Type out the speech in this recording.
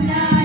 popular.